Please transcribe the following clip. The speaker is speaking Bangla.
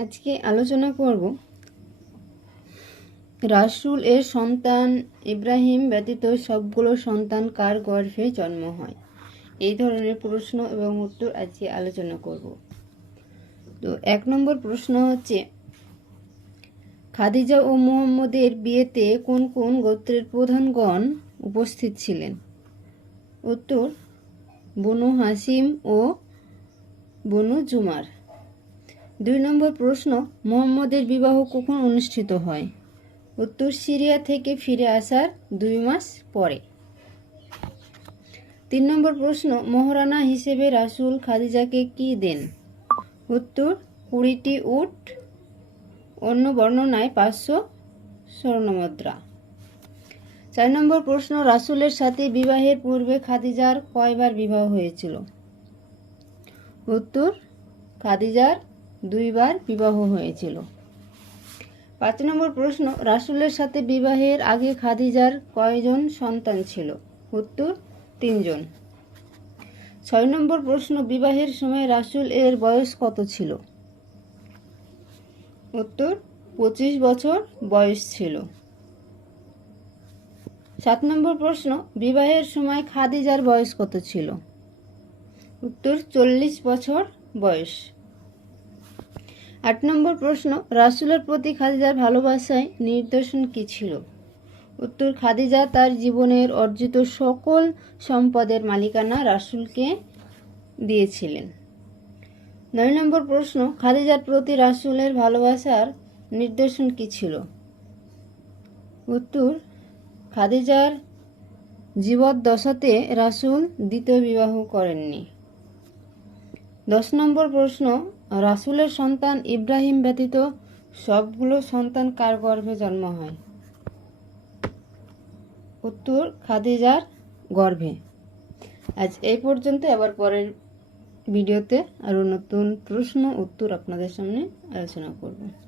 আজকে আলোচনা করব রাসূল এর সন্তান ইব্রাহিম ব্যতীত সবগুলো সন্তান কার গর্ভে জন্ম হয়? এই ধরনের প্রশ্ন এবং উত্তর আজকে আলোচনা করব। তো এক নম্বর প্রশ্ন হচ্ছে, খাদিজা ও মুহাম্মদের বিয়েতে কোন কোন গোত্রের প্রধানগণ উপস্থিত ছিলেন? উত্তর, বনু হাসিম ও বনু জুমার। দুই নম্বর প্রশ্ন, মোহাম্মদের বিবাহ কখন অনুষ্ঠিত হয়? উত্তর, সিরিয়া থেকে ফিরে আসার দুই মাস পরে। তিন নম্বর প্রশ্ন, মহারানা হিসেবে রাসুল খাদিজাকে কি দেন? উত্তর, কুড়িটি উট, অন্য বর্ণনায় পাঁচশো স্বর্ণমুদ্রা। চার নম্বর প্রশ্ন, রাসূলের সাথে বিবাহের পূর্বে খাদিজার কয়বার বিবাহ হয়েছিল? উত্তর, খাদিজার দুইবার বিবাহ হয়েছিল। পাঁচ নম্বর প্রশ্ন, রাসূলের সাথে বিবাহের আগে খাদিজার কয়জন সন্তান ছিল? উত্তর, তিনজন। ছয় নম্বর প্রশ্ন, বিবাহের সময় রাসূল এর বয়স কত ছিল? উত্তর, পঁচিশ বছর বয়স ছিল। সাত নম্বর প্রশ্ন, বিবাহের সময় খাদিজার বয়স কত ছিল? উত্তর, চল্লিশ বছর বয়স। আট নম্বর প্রশ্ন, রাসূলের প্রতি খাদিজার ভালোবাসায় নির্দেশন কি ছিল? উত্তর, খাদিজা তার জীবনের অর্জিত সকল সম্পদের মালিকানা রাসূলকে দিয়েছিলেন। নয় নম্বর প্রশ্ন, খাদিজার প্রতি রাসূলের ভালোবাসার নির্দেশন কি ছিল? উত্তর, খাদিজার জীবদ্দশাতে রাসূল দ্বিতীয় বিবাহ করেননি। দশ নম্বর প্রশ্ন রাসূলের সন্তান ইব্রাহিম ব্যতীত সবগুলো সন্তান কার গর্ভে জন্ম হয়? উত্তর, খাদিজার গর্ভে। আজ এই পর্যন্ত আবার পরের ভিডিওতে আরও নতুন প্রশ্ন, উত্তর আপনাদের সামনে আলোচনা করব।